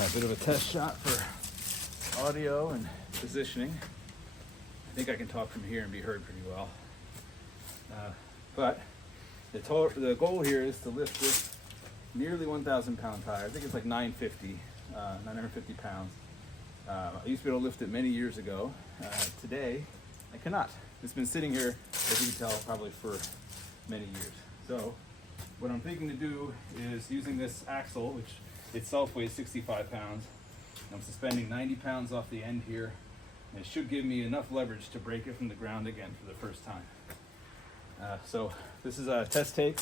A bit of a test shot for audio and positioning. I think I can talk from here and be heard pretty well. But the goal here is to lift this nearly 1,000 pound tire. I think it's like 950 pounds. I used to be able to lift it many years ago. Today, I cannot. It's been sitting here, as you can tell, probably for many years. So what I'm thinking to do is using this axle, which itself weighs 65 pounds. I'm suspending 90 pounds off the end here. And it should give me enough leverage to break it from the ground again for the first time. So this is a test take.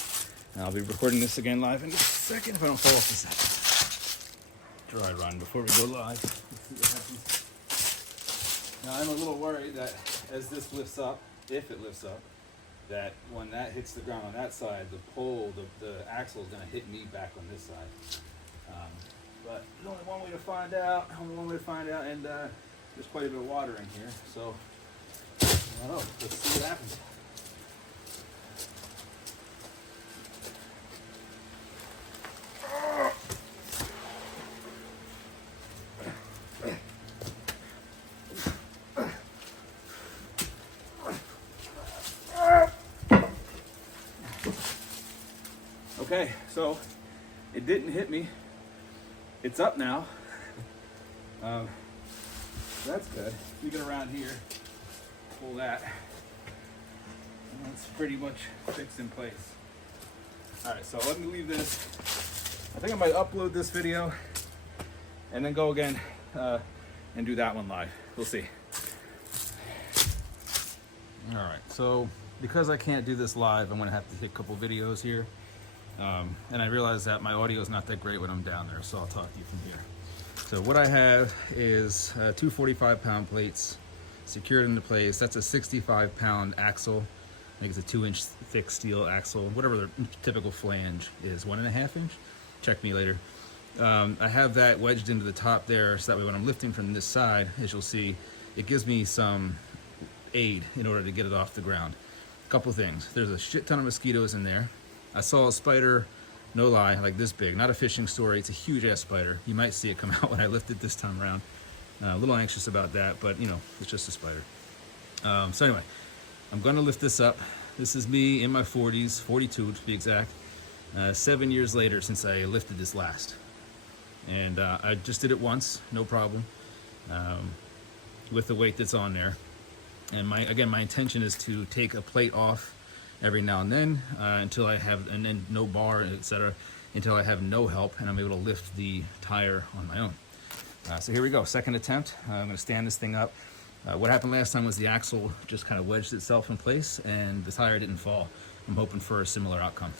And I'll be recording this again live in just a second if I don't fall off the set. Dry run before we go live. Let's see what happens. Now I'm a little worried that as this lifts up, if it lifts up, that when that hits the ground on that side, the pole, the axle is going to hit me back on this side. But there's only one way to find out. And there's quite a bit of water in here, so I don't know. Let's see what happens. Okay, so it didn't hit me. It's up now. That's good. You get around here, pull that, and that's pretty much fixed in place. All right, so let me leave this. I think I might upload this video and then go again and do that one live. We'll see. All right, so because I can't do this live, I'm gonna have to take a couple videos here. And I realize that my audio is not that great when I'm down there, so I'll talk to you from here. So what I have is two 45-pound plates secured into place. That's a 65-pound axle. I think it's a 2-inch thick steel axle, whatever the typical flange is, 1.5 inch. Check me later. I have that wedged into the top there, so that way when I'm lifting from this side, as you'll see, it gives me some aid in order to get it off the ground. A couple things. There's a shit ton of mosquitoes in there. I saw a spider, no lie, like this big. Not a fishing story, it's a huge ass spider. You might see it come out when I lift it this time around. A little anxious about that, but you know, it's just a spider. So anyway, I'm gonna lift this up. This is me in my 40s, 42 to be exact. 7 years later since I lifted this last. And I just did it once, no problem, with the weight that's on there. And my intention is to take a plate off every now and then until I have, and then no bar, etc., until I have no help and I'm able to lift the tire on my own. So here we go, second attempt. I'm going to stand this thing up. What happened last time was the axle just kind of wedged itself in place and the tire didn't fall. I'm hoping for a similar outcome.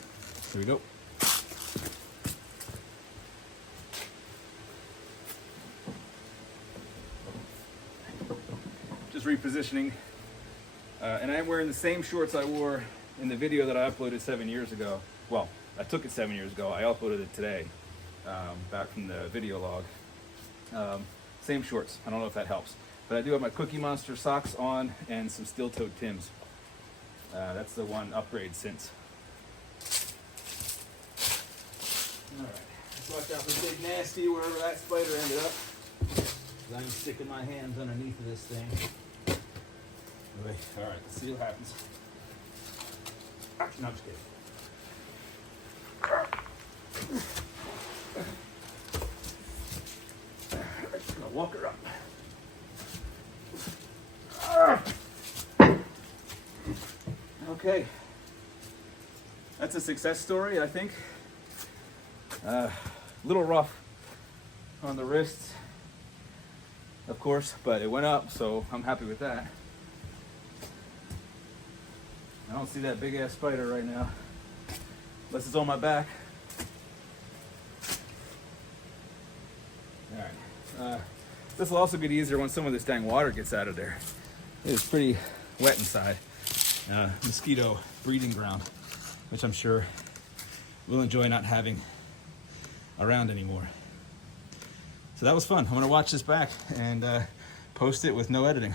Here we go. Just repositioning. And I'm wearing the same shorts I wore in the video that I uploaded 7 years ago. Well, I took it 7 years ago. I uploaded it today, back from the video log. Same shorts. I don't know if that helps. But I do have my Cookie Monster socks on and some steel-toed Timbs. That's the one upgrade since. All right. Let's watch out for Big Nasty wherever that spider ended up. I'm sticking my hands underneath of this thing. All right, let's see what happens. No, I'm just kidding. I'm just gonna walk her up. Okay, that's a success story, I think. A little rough on the wrists, of course, but it went up, so I'm happy with that. I don't see that big ass spider right now, unless it's on my back. All right, this will also get easier once some of this dang water gets out of there. It is pretty wet inside. Mosquito breeding ground, which I'm sure we'll enjoy not having around anymore. So that was fun. I'm gonna watch this back and post it with no editing.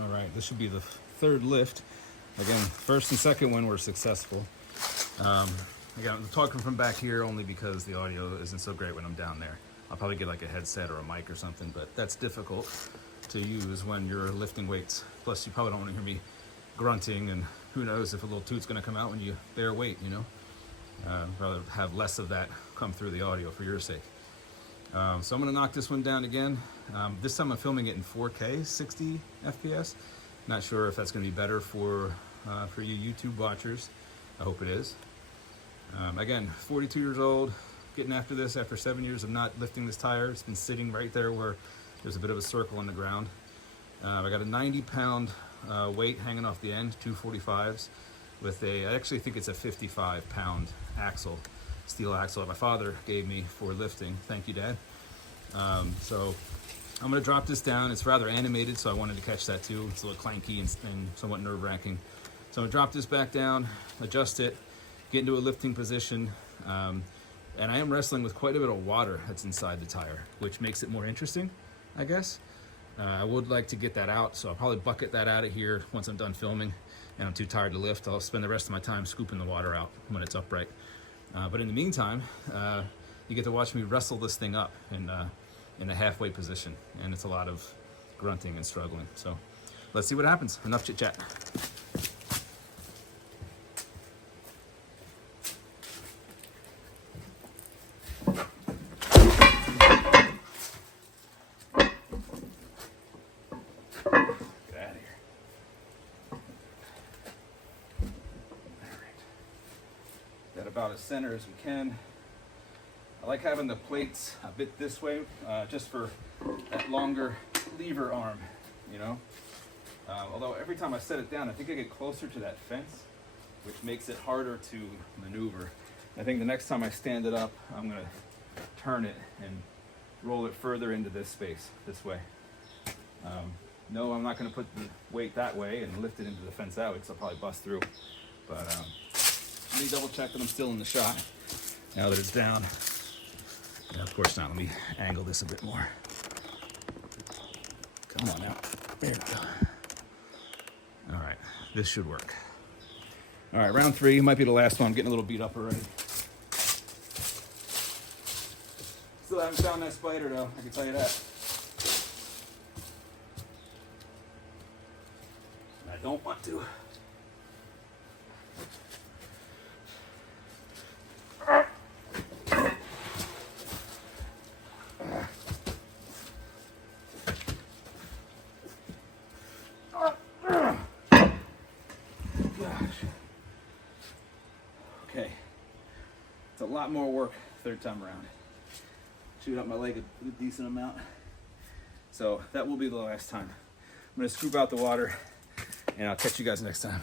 All right, this should be the third lift. Again, first and second one were successful. Again, I'm talking from back here only because the audio isn't so great when I'm down there. I'll probably get like a headset or a mic or something, but that's difficult to use when you're lifting weights. Plus, you probably don't want to hear me grunting, and who knows if a little toot's going to come out when you bear weight, you know? Rather have less of that come through the audio for your sake. So I'm going to knock this one down again. This time I'm filming it in 4K, 60 FPS. Not sure if that's going to be better for you YouTube watchers. I hope it is. Again, 42 years old, getting after this after 7 years of not lifting this tire. It's been sitting right there where there's a bit of a circle on the ground. I got a 90-pound weight hanging off the end, 245s, with I actually think it's a 55-pound axle, steel axle that my father gave me for lifting. Thank you, Dad. So I'm going to drop this down. It's rather animated, so I wanted to catch that too. It's a little clanky and somewhat nerve-wracking. So I'm going to drop this back down, adjust it, get into a lifting position, and I am wrestling with quite a bit of water that's inside the tire, which makes it more interesting, I guess. I would like to get that out, so I'll probably bucket that out of here once I'm done filming and I'm too tired to lift. I'll spend the rest of my time scooping the water out when it's upright. But in the meantime, you get to watch me wrestle this thing up in a halfway position, and it's a lot of grunting and struggling. So let's see what happens. Enough chit chat. About as center as we can. I like having the plates a bit this way, just for that longer lever arm, you know. Although every time I set it down, I think I get closer to that fence, which makes it harder to maneuver. I think the next time I stand it up, I'm gonna turn it and roll it further into this space, this way. No, I'm not gonna put the weight that way and lift it into the fence that way, because I'll probably bust through. But let me double check that I'm still in the shot now that it's down. And of course not. Let me angle this a bit more. Come on out. There we go. All right, this should work. All right, round 3 might be the last one. I'm getting a little beat up already. Still haven't found that spider though, I can tell you that. I don't want to. Okay, it's a lot more work third time around. Chewed up my leg a decent amount. So that will be the last time. I'm gonna scoop out the water and I'll catch you guys next time.